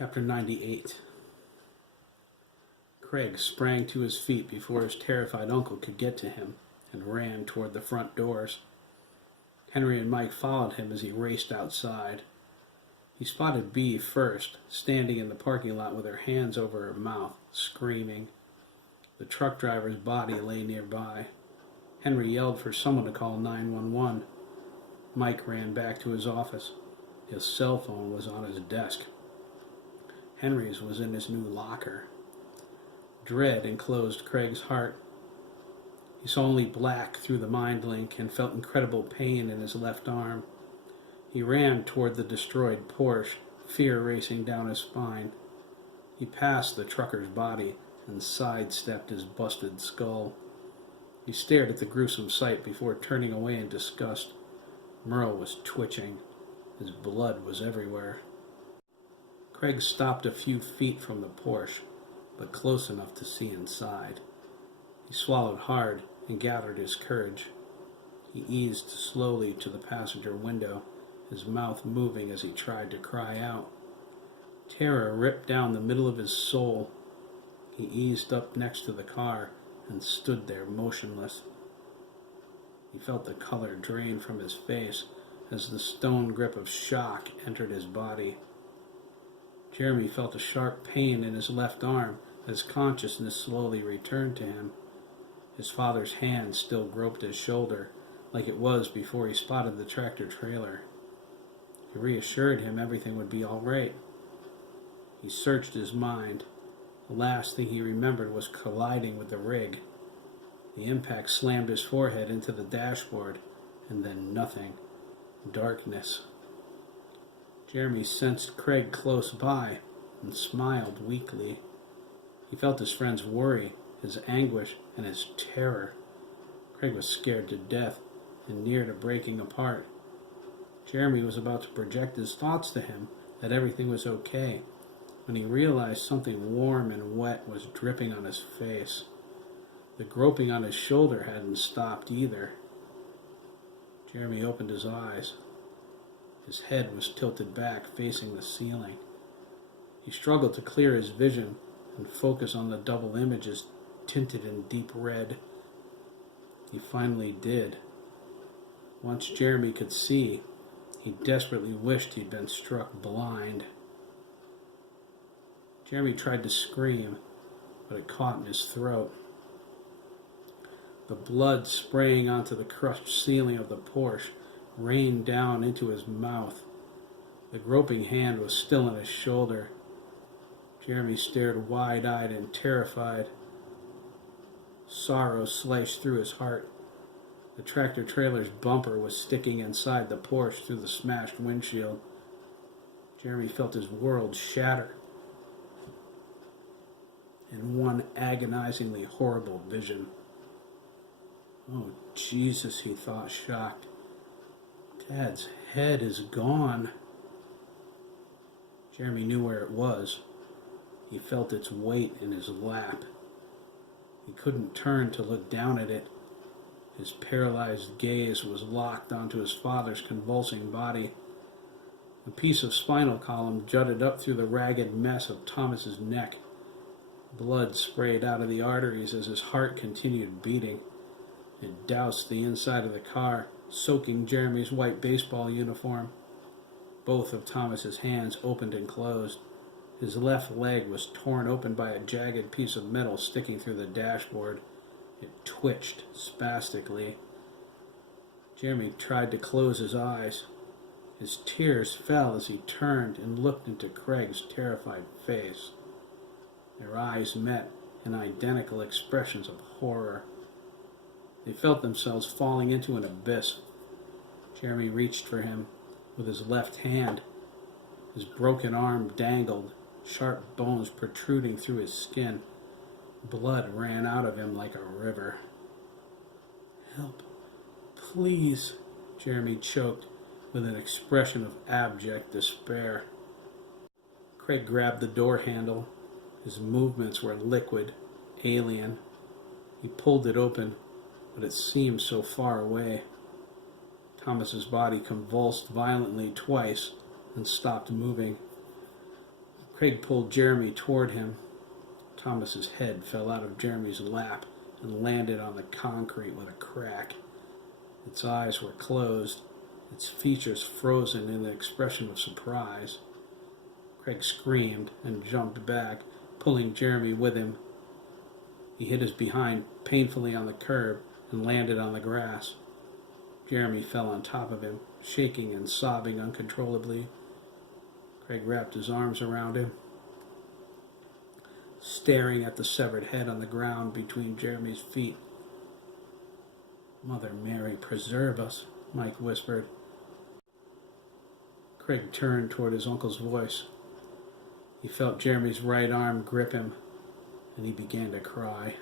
Chapter 98. Craig sprang to his feet before his terrified uncle could get to him and ran toward the front doors. Henry and Mike followed him as he raced outside. He spotted Bea first, standing in the parking lot with her hands over her mouth, screaming. The truck driver's body lay nearby. Henry yelled for someone to call 911. Mike ran back to his office. His cell phone was on his desk. Henry's was in his new locker. Dread enclosed Craig's heart. He saw only black through the mind link and felt incredible pain in his left arm. He ran toward the destroyed Porsche, fear racing down his spine. He passed the trucker's body and sidestepped his busted skull. He stared at the gruesome sight before turning away in disgust. Merle was twitching. His blood was everywhere. Craig stopped a few feet from the Porsche, but close enough to see inside. He swallowed hard and gathered his courage. He eased slowly to the passenger window, his mouth moving as he tried to cry out. Terror ripped down the middle of his soul. He eased up next to the car and stood there motionless. He felt the color drain from his face as the stone grip of shock entered his body. Jeremy felt a sharp pain in his left arm as consciousness slowly returned to him. His father's hand still groped his shoulder, like it was before he spotted the tractor trailer. He reassured him everything would be all right. He searched his mind. The last thing he remembered was colliding with the rig. The impact slammed his forehead into the dashboard, and then nothing. Darkness. Jeremy sensed Craig close by and smiled weakly. He felt his friend's worry, his anguish, and his terror. Craig was scared to death and near to breaking apart. Jeremy was about to project his thoughts to him that everything was okay when he realized something warm and wet was dripping on his face. The groping on his shoulder hadn't stopped either. Jeremy opened his eyes. His head was tilted back, facing the ceiling. He struggled to clear his vision and focus on the double images tinted in deep red. He finally did. Once Jeremy could see, he desperately wished he'd been struck blind. Jeremy tried to scream, but it caught in his throat. The blood spraying onto the crushed ceiling of the Porsche rained down into his mouth. The groping hand was still on his shoulder. Jeremy stared wide-eyed and terrified. Sorrow sliced through his heart. The tractor trailer's bumper was sticking inside the Porsche through the smashed windshield. Jeremy felt his world shatter in one agonizingly horrible vision. Oh, Jesus, he thought, shocked. Dad's head is gone. Jeremy knew where it was. He felt its weight in his lap. He couldn't turn to look down at it. His paralyzed gaze was locked onto his father's convulsing body. A piece of spinal column jutted up through the ragged mess of Thomas's neck. Blood sprayed out of the arteries as his heart continued beating. It doused the inside of the car, soaking Jeremy's white baseball uniform. Both of Thomas's hands opened and closed. His left leg was torn open by a jagged piece of metal sticking through the dashboard. It twitched spastically. Jeremy tried to close his eyes. His tears fell as he turned and looked into Craig's terrified face. Their eyes met in identical expressions of horror. They felt themselves falling into an abyss. Jeremy reached for him with his left hand. His broken arm dangled, sharp bones protruding through his skin. Blood ran out of him like a river. "Help, please," Jeremy choked with an expression of abject despair. Craig grabbed the door handle. His movements were liquid, alien. He pulled it open, but it seemed so far away. Thomas's body convulsed violently twice and stopped moving. Craig pulled Jeremy toward him. Thomas's head fell out of Jeremy's lap and landed on the concrete with a crack. Its eyes were closed, its features frozen in an expression of surprise. Craig screamed and jumped back, pulling Jeremy with him. He hit his behind painfully on the curb and landed on the grass. Jeremy fell on top of him, shaking and sobbing uncontrollably. Craig wrapped his arms around him, staring at the severed head on the ground between Jeremy's feet. "Mother Mary, preserve us," Mike whispered. Craig turned toward his uncle's voice. He felt Jeremy's right arm grip him, and he began to cry.